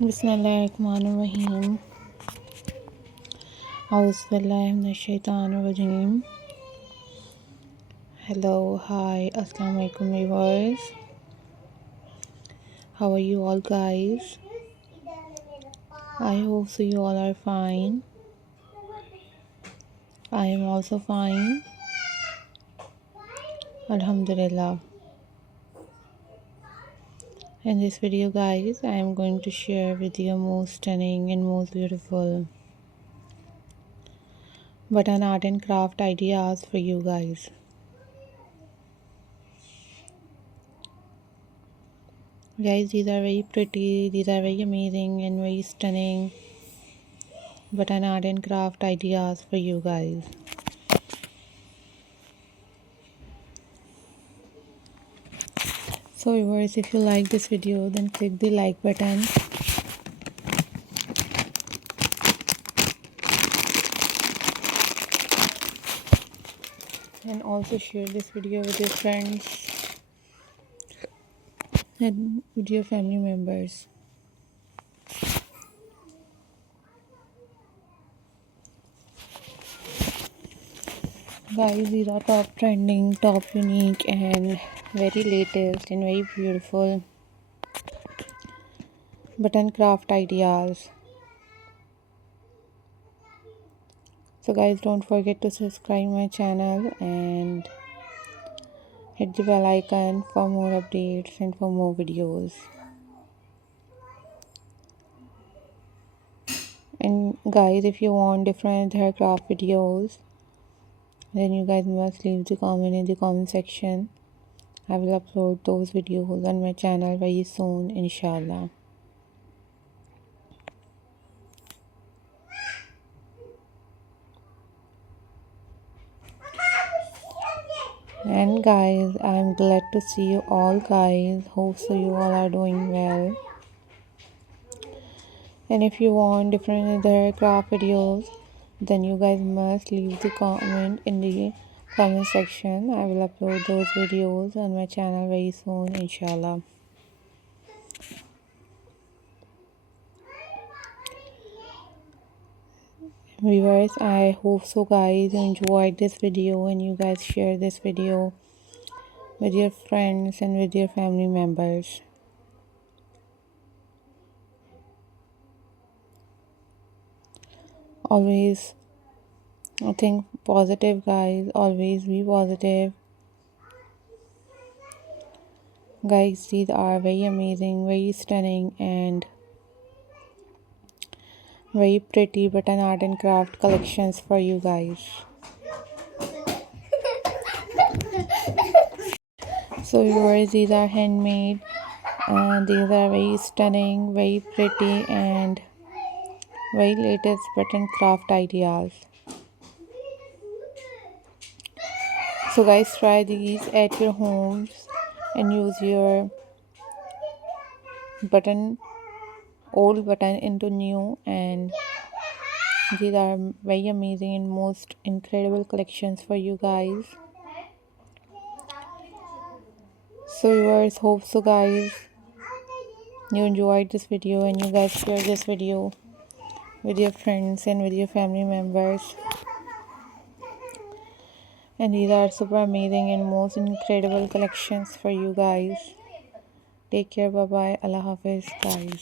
बिस्मिल्लाहिर्रहमानिर्रहीम। औज़ुबिल्लाहि मिनश्शैतानिर्रजीम। Hello, hi, assalamu alaikum viewers. How are you all guys? I hope so you all are fine. I am also fine. Alhamdulillah. In this video guys, I am going to share with you most stunning and most beautiful button art and craft ideas for you guys. Guys, these are very pretty, these are very amazing and very stunning button art and craft ideas for you guys. So viewers, if you like this video, then click the like button and also share this video with your friends and with your family members. Guys, these are top trending, top unique and very latest and very beautiful button craft ideas. So guys, don't forget to subscribe my channel and hit the bell icon for more updates and for more videos. And guys, if you want different hair craft videos, then you guys must leave the comment in the comment section. I will upload those videos on my channel very soon, inshallah. And guys, I'm glad to see you all guys. Hope so you all are doing well. And if you want different other craft videos, then you guys must leave the comment in the comment section. I will upload those videos on my channel very soon, inshallah. Viewers, I hope so guys you enjoyed this video and you guys share this video with your friends and with your family members. Always think positive guys, always be positive. Guys, these are very amazing, very stunning and very pretty button art and craft collections for you guys. So viewers, these are handmade and these are very stunning, very pretty and very latest button craft ideas. So guys, try these at your homes and use your old button into new, and these are very amazing and most incredible collections for you guys. So viewers, hope so guys you enjoyed this video and you guys share this video with your friends and with your family members. And these are super amazing and most incredible collections for you guys. Take care, bye bye, Allah Hafiz guys.